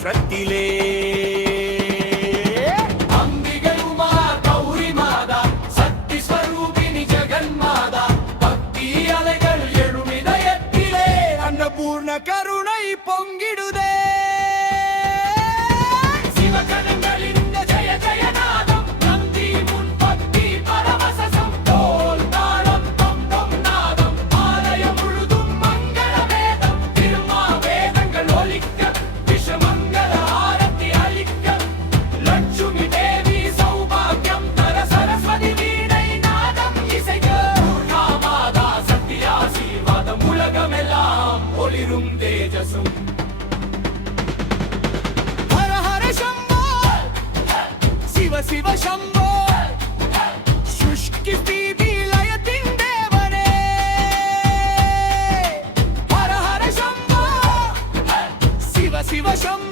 முற்றத்திலே பூர்ண கருணை பொங்கிடுதே சிவகணங்களின் ஜெய ஜெயநாதம் நந்தி முன் பக்தி பரவசம் தோல் தாளம் தொம் தொம் நாதம் ஆலயம் முழுதும் மங்கள வேதம் திருமா வேதங்கள் ஒலிக்க விஷமங்கள ஆரத்தி அளிக்க லட்சுமி தேவி சௌபாகியம் தர சரஸ்வதி வீணை நாதம் இசைக்க மாதா சக்தி ஆசீர்வாதம் உலகமெல்லாம் ஒளிரும் தேஜசும் ஹர ஹர சம்போ சிவ சிவ சம்போ சுஷ்கி ஸ்திதி லயத்தின் தேவனே ஹர ஹர சம்போ சிவ சிவ சம்போ